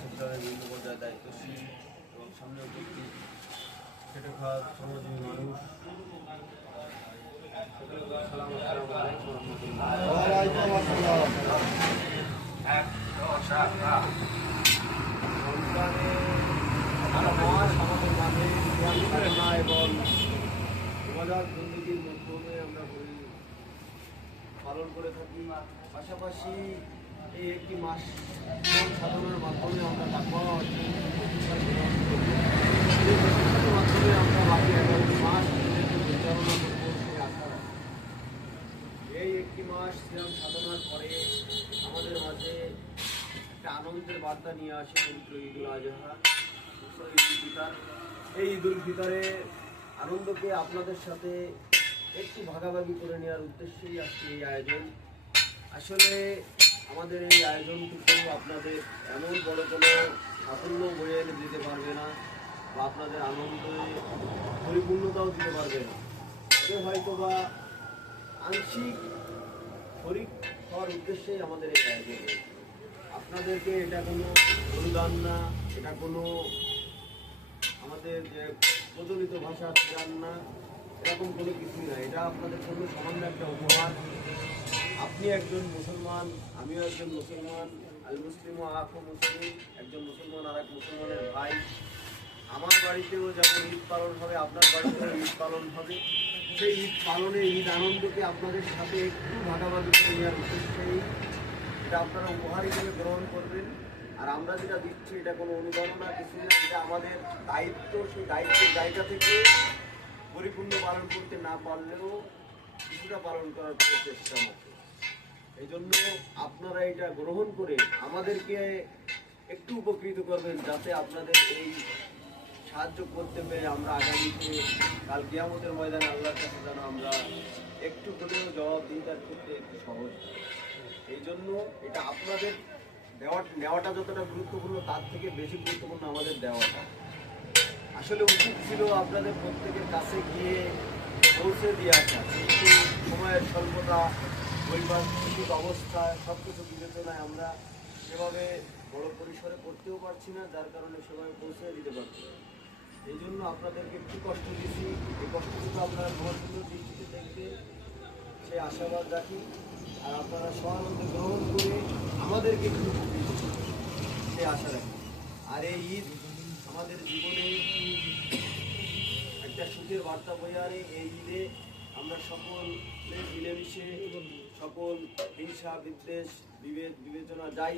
সেক্টরের বিভিন্ন পর্যায়ে দায়িত্বশীল এবং সামনে উপস্থিত খেটে খাওয়া শ্রমজীবী মানুষ, আসসালামু আলাইকুম আমাদের মাঝে সাধনা এবং সমাজাত বন্দীগীর মাধ্যমে আমরা পালন করে থাকি। পাশাপাশি এই একটি মাস সাধনার মাধ্যমে আমরা তাকওয়া অর্জন মাধ্যমে আমরা বাকি 11টি মাস পরিচালনা করবো সেই আশা রাখি। এই একটি মাস সিয়াম সাধনার পরে আমাদের মাঝে একটা আনন্দের বার্তা নিয়ে আসে পবিত্র ঈদুল আজহা, ঈদুল ফিতর। এই ঈদুল ফিতরে আনন্দকে আপনাদের সাথে একটু ভাগাভাগি করে নেওয়ার উদ্দেশ্যেই আজকে এই আয়োজন। আসলে আমাদের এই আয়োজনটুকু আপনাদের এমন বড় কোনো সাফল্য বয়ে এনে দিতে পারবে না বা আপনাদের আনন্দে পরিপূর্ণতাও দিতে পারবে না, তবে হয়তো বা আংশিক শরিক হওয়ার উদ্দেশ্যেই আমাদের এই আয়োজন। আপনাদেরকে এটা কোনো অনুদান না, এটা কোনো আমাদের যে প্রচলিত ভাষা ফেরান না, এরকম কোনো কিছুই না। এটা আপনাদের জন্য সামান্য একটা উপহার। আপনি একজন মুসলমান, আমিও একজন মুসলমান, আল মুসলিম ও আখো মুসলিম, একজন মুসলমান আর এক মুসলমানের ভাই। আমার বাড়িতেও যেমন ঈদ পালন হবে, আপনার বাড়িতেও ঈদ পালন হবে। সেই ঈদ পালনে ঈদ আনন্দকে আপনাদের সাথে একটু ভাগাভাগি করে নেওয়ার উদ্দেশ্যেই এটা আপনারা উপহার হিসেবে গ্রহণ করবেন। আর আমরা যেটা দিচ্ছি এটা কোনো অনুদান না, কিছু না, এটা আমাদের দায়িত্ব। সেই দায়িত্বের জায়গা থেকে পরিপূর্ণ পালন করতে না পারলেও কিছুটা পালন করার চেষ্টা মতো। এই জন্য আপনারা এটা গ্রহণ করে আমাদেরকে একটু উপকৃত করবেন, যাতে আপনাদের এই সাহায্য করতে পেরে আমরা আগামীতে কাল কিয়ামতের ময়দানে আল্লাহর কাছে যেন আমরা একটু হলেও জবাবদিহিতার ক্ষেত্রে একটু সহজ। এই জন্য এটা আপনাদের নেওয়াটা যতটা গুরুত্বপূর্ণ, তার থেকে বেশি গুরুত্বপূর্ণ আমাদের দেওয়াটা। আসলে উচিত ছিল আপনাদের প্রত্যেকের কাছে গিয়ে পৌঁছে দিয়ে আসা, কিন্তু সময়ের স্বল্পতা, বৈবাহিক অবস্থা সব কিছু বিবেচনায় আমরা সেভাবে বড় পরিসরে করতেও পারছি না, যার কারণে সেভাবে পৌঁছে দিতে পারছি না। এই জন্য আপনাদেরকে একটু কষ্ট দিচ্ছি। এই কষ্টটুকু আপনারা গ্রহণযোগ্য দৃষ্টিতে দেখবে সে আশাবাদ রাখি। আর আপনারা সহানুভূতি গ্রহণ করে আমাদেরকে একটু সে আশা রাখি। আর এই ঈদ আমাদের জীবনে একটা সুখের বার্তা বয়ে আনে। এই ঈদে আমরা সকলে মিলেমিশে সকল হিংসা, বিদ্বেষ, বিভেদ, বিবেচনা যাই